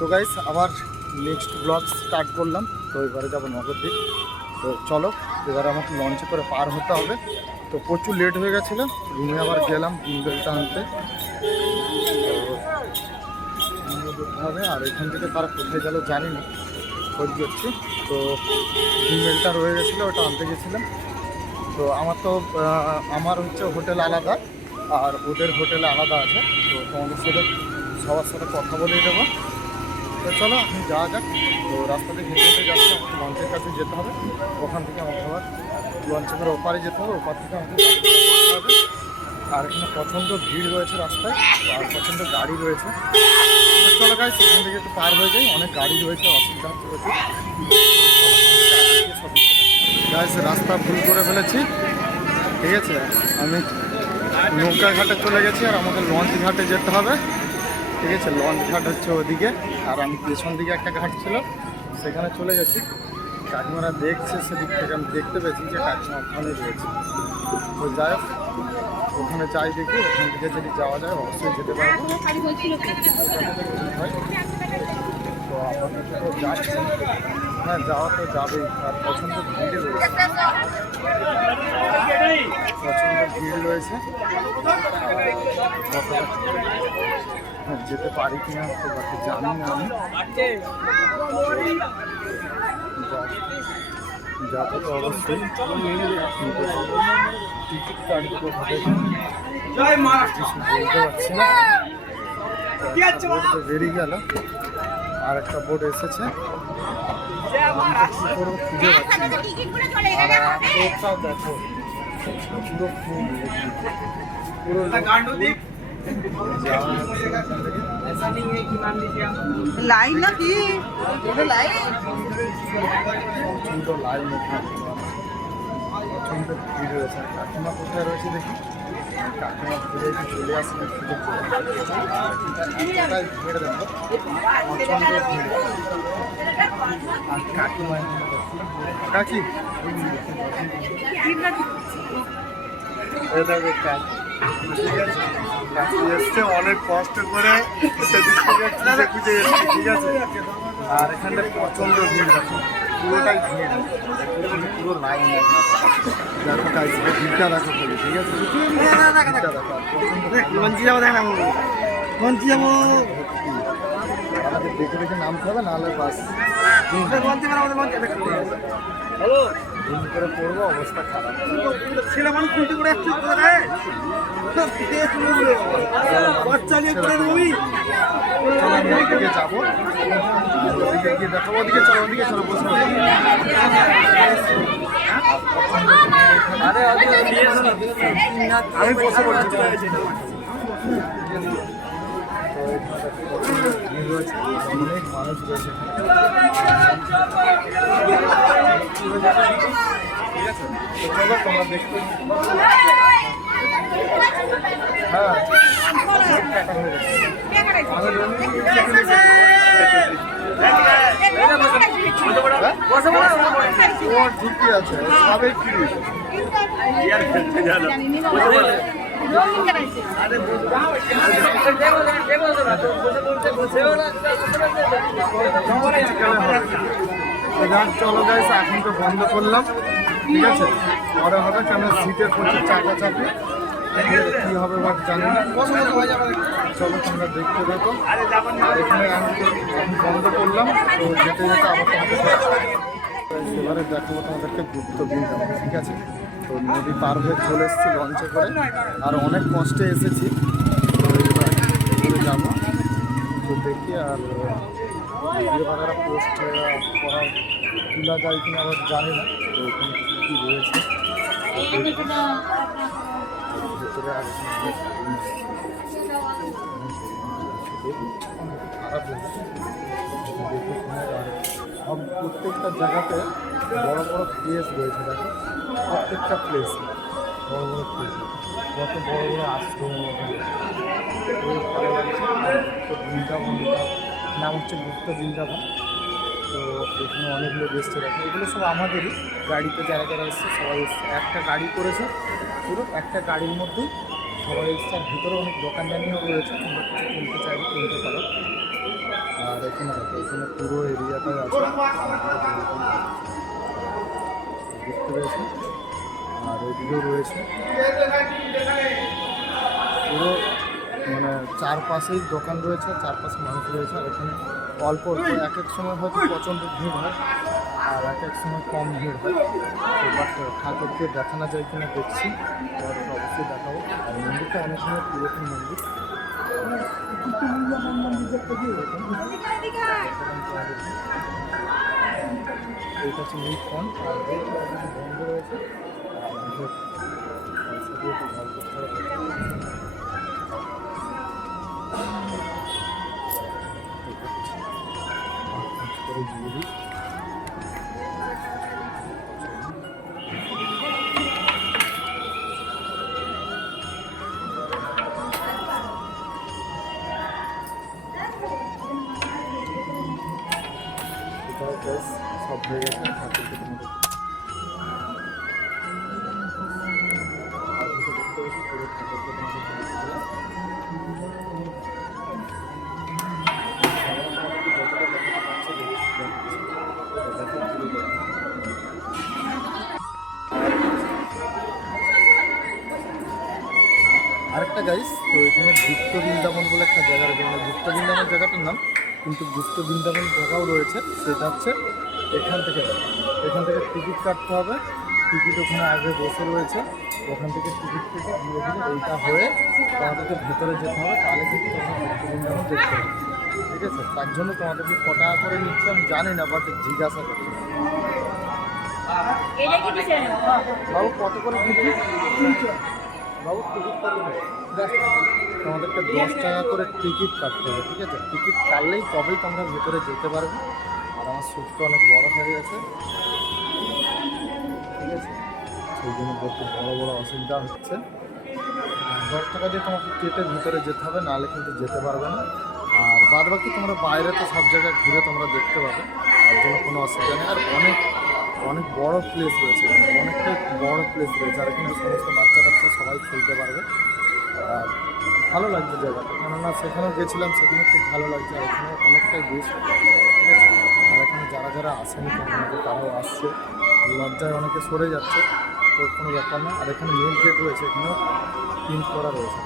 তো গাইস আবার next blog start করলাম। তো এবারে যাব নগরদ্বীপ তো চলো, এবারে আমাকে লঞ্চে করে পার হতে হবে। তো প্রচুর লেট হয়ে গেছিল। রুমে আবার গেলাম বেলটা আনতে। হবে আর এখান থেকে তারা কোথায় গেল জানি না। খোঁজ করছি। তো ইমেলটা রয়ে গেছিল, ওটা আনতে গেছিলাম। তো আমার তো আমার হচ্ছে হোটেল আলাদা। আর ওদের হোটেল আলাদা আছে। তো তোমাদের সাথে সবার সাথে কথা বলেই দেবো। তো চলো এখন যাওয়া যাক। তো রাস্তাতে হেঁটে হেঁটে যাচ্ছি আমাকে লঞ্চের কাছে যেতে হবে। ওখান থেকে আমাকে আবার লঞ্চে করে ওপারে যেতে হবে, ওপার থেকে আমাকে আর এখানে প্রচণ্ড ভিড় রয়েছে রাস্তায়, আর প্রচণ্ড গাড়ি রয়েছে। চলো গাছ সেখান থেকে একটু পার হয়ে যাই, অনেক গাড়ি রয়েছে, অসুবিধা প্রচুর গাছ রাস্তা ভুল করে ফেলেছি। ঠিক আছে, আমি নৌকা ঘাটে চলে গেছি, আর আমাকে লঞ্চ ঘাটে যেতে হবে। ঠিক আছে লঞ্চ ঘাট হচ্ছে ওদিকে আর আমি পেছন দিকে একটা ঘাট ছিল সেখানে চলে গেছি। কাকিমারা দেখছে সেদিক থেকে আমি দেখতে পেয়েছি যে কাকিমা ওখানে রয়েছে। তো যাই হোক, ওখানে যাই দেখি ওখান থেকে যদি যাওয়া যায় অবশ্যই যেতে পারব। তো যাচ্ছি। হ্যাঁ যাওয়া তো যাবেই আর পছন্দ ভিড় রয়েছে। প্রচণ্ড ভিড় রয়েছে। যেতে পারি কিনা তো বাকি জানি না আমি। যাব তো অবশ্যই। টিকিট কাটবো কোথায় কিছু বলতে পারছি না। বেরিয়ে গেল। আর একটা বোট এসেছে। খুঁজে পাচ্ছি না। আর বোটটাও দেখো পুরো ফুল পুরো লাইন না কি এটা লাইন? প্রচণ্ড লাইন ভিড় রয়েছে কাকিমা কোথায় রয়েছে দেখি? কাকিমা ঘুরে এসে চলে আসলে সুযোগ করে ভিড় আর কাকিমা কাকি? কাকি। এসছে অনেক কষ্ট করে খুঁজে খুঁজে এসছে ঠিক আছে? আর এখানটা প্রচণ্ড ভিড় দেখো। পুরোটাই ভিড়। পুরো লাইন দেখো গাইস ভিড়টা দেখো খালি, ঠিক আছে। মঞ্চি যাব দেখ না মঞ্চি যাব আমাদের দেখে দেখে নামতে হবে নাহলে বাস দিন করে পড়ব অবস্থা খারাপ ছেলে মানুষ কুলটি করে আসছে কোথায় বাচ্চা বসে পড়ো। আমি বসে পড়ছি রয়েছে, অনেক মানুষ রয়েছে ঠিক আছে চলো তোমরা দেখতে হ্যাঁ ঠিকই সবাই ফ্রি চলো গাইস এখন তো বন্ধ করলাম, ঠিক আছে? পরে হবে কেন সিটের প্রচুর চাপা চাপি কি হবে বা জানি না। চলো, তোমরা দেখতে দেখো এখানে আমি বন্ধ করলাম, তো যেতে যেতে আবার তোমাদের এবারে দেখাবো তোমাদেরকে গুপ্ত বৃন্দাবন ঠিক আছে? তো নদী পার হয়ে চলে এসেছি লঞ্চে করে। আর অনেক কষ্টে এসেছি। তো যাব। তো দেখি আর ভিডিও বানারা পোস্ট করা তোলা যায় কিনা আবার জানি না। তো ওখানে কী রয়েছে। আর সব প্রত্যেকটা জায়গাতে বড় বড় প্লেস রয়েছে, দেখো। প্রত্যেকটা প্লেস বড় বড় প্লেস কত বড় বড় আশ্রম বৃন্দাবন নাম হচ্ছে গুপ্ত বৃন্দাবন। তো এখানে অনেক লোক এসছে দেখো এগুলো সব আমাদেরই। গাড়িতে যারা যারা এসছে, সবাই এসছে। একটা গাড়ি করেছে পুরো, একটা গাড়ির মধ্যেই সবাই এসছে। আর ভিতরে অনেক দোকানদানিও রয়েছে। তোমরা কিছু কিনতে চাইলে কিনতে পারো। আর আর এখানে দেখো, এখানে পুরো এরিয়াটাই আছে। দেখতে পেয়েছি আর এদিকেও রয়েছে। পুরো মানে চারপাশেই দোকান রয়েছে চারপাশে মানুষ রয়েছে আর এখানে অল্প অল্প এক এক সময় হয়তো প্রচণ্ড ভিড় হয় আর এক এক সময় কম ভিড় হয়। বাট ঠাকুরকে দেখানো যায় কিনা দেখছি অবশ্যই দেখাবো। আর মন্দিরটা অনেক সময় পুরাতন মন্দির। এইটা হচ্ছে মিট ফোন আর বন্ধ রয়েছে আরেকটা গাইস তো এখানে গুপ্ত বৃন্দাবন বলে একটা জায়গা রয়েছে। গুপ্ত বৃন্দাবন জায়গাটার নাম, কিন্তু গুপ্ত বৃন্দাবন জায়গাও রয়েছে। সেটা হচ্ছে এখান থেকে এখান থেকে টিকিট কাটতে হবে। টিকিট ওখানে আগে বসে রয়েছে। ওখান থেকে টিকিট কেটে ধীরে ধীরে এইটা হয়ে তোমাদেরকে ভেতরে যেতে হবে। তাহলে কিন্তু তোমরা বৃন্দাবন দেখতে হবে ঠিক আছে? তার জন্য তোমাদেরকে ক টাকা করে নিচ্ছে আমি জানি না বাট জিজ্ঞাসা করছি। বাবু কত করে টিকিট? বাবু টিকিট তোমাদেরকে দশ টাকা করে টিকিট কাটতে হবে। ঠিক আছে? টিকিট কাটলেই তবেই তোমরা ভেতরে যেতে পারবে। আমার স্যুটটা অনেক বড় হয়ে গেছে। ঠিক আছে? সেই জন্য একটু বড় বড় অসুবিধা হচ্ছে। দশ টাকা দিয়ে তোমাকে কেটে ভিতরে যেতে হবে, নাহলে কিন্তু যেতে পারবে না। আর বাদ বাকি তোমরা বাইরে তো সব জায়গায় ঘুরে তোমরা দেখতে পাবে। তার জন্য কোনো অসুবিধা নেই। আর অনেক অনেক বড় প্লেস রয়েছে। অনেকটাই বড় প্লেস রয়েছে। আর এখানে সমস্ত বাচ্চা কাচ্চা সবাই খেলতে পারবে। আর ভালো লাগছে জায়গাটা। কেননা সেখানেও গেছিলাম সেখানে খুব ভালো লাগছে। আর এখানে অনেকটাই বেশ ঠিক আছে? যারা যারা আসেনি তারাও আসছে, লজ্জায় অনেকে সরে যাচ্ছে, তো কোনো ব্যাপার না। আর এখানে মেন গেট রয়েছে, এখানেও প্রিন্ট করা রয়েছে।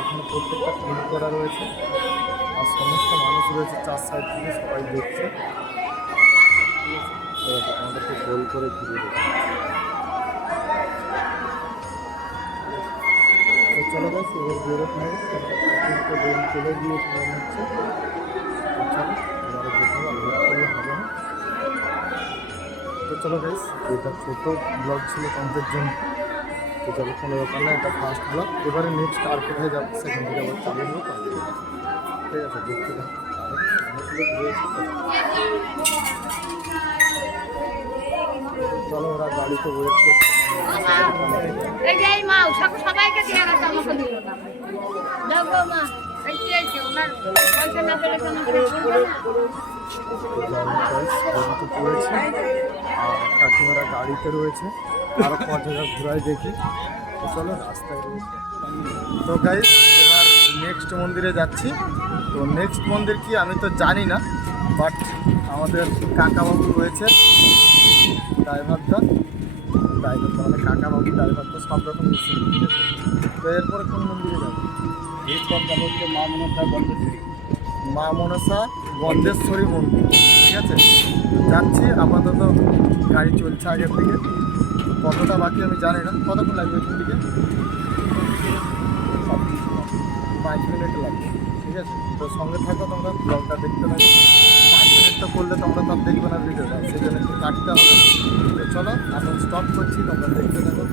এখানে প্রত্যেকটা প্রিন্ট করা রয়েছে। আর সমস্ত মানুষ রয়েছে চার সাইড থেকে, সবাই দেখছে। আমাদেরকে গোল করে ঘুরিয়ে দেবে। চলো গাছ এবার বেরোত গোল চলে গিয়ে হচ্ছে তো চলো গাইস এটা ছোট ব্লগ ছিল তোমাদের জন্য তো চলো কোনো ব্যাপার না এটা ফার্স্ট ব্লগ এবারে নেক্সট আর কোথায় যাব সেখান থেকে আবার চালু হব ঠিক আছে দেখতে। চলো ওরা গাড়িতে ওয়েট করছে সবাইকে দিয়ে গেছে আমাকে দিল না কি পড়েছে আর কাকিমারা গাড়িতে রয়েছে আরও পাঁচ জায়গা ঘুরায় দেখি চলো রাস্তায় রয়েছে তো গাইস এবার নেক্সট মন্দিরে যাচ্ছি। তো নেক্সট মন্দির কি আমি তো জানি না বাট আমাদের কাকাবাবু রয়েছে ড্রাইভারটা ড্রাইভার মানে কাকাবাবু ড্রাইভারটা সব রকম তো এরপরে কোন মন্দিরে যাব? এরপর যাব হচ্ছে মা মনসা বন্ধুশ্রী মা মনসা গন্ধেশ্বরী মন্দির, ঠিক আছে? যাচ্ছি, আপাতত গাড়ি চলছে আগের থেকে কতটা বাকি আমি জানি না, কতক্ষণ লাগবে এখান থেকে? পাঁচ মিনিট লাগবে, ঠিক আছে? তো সঙ্গে থাকো তোমরা ব্লগটা দেখতে থাকো। পাঁচ মিনিট তো করলে তোমরা সব দেখবে না ভিডিওটা সেই জন্য একটু কাটতে হবে। তো চলো, এখন স্টপ করছি, তোমরা দেখতে থাকো।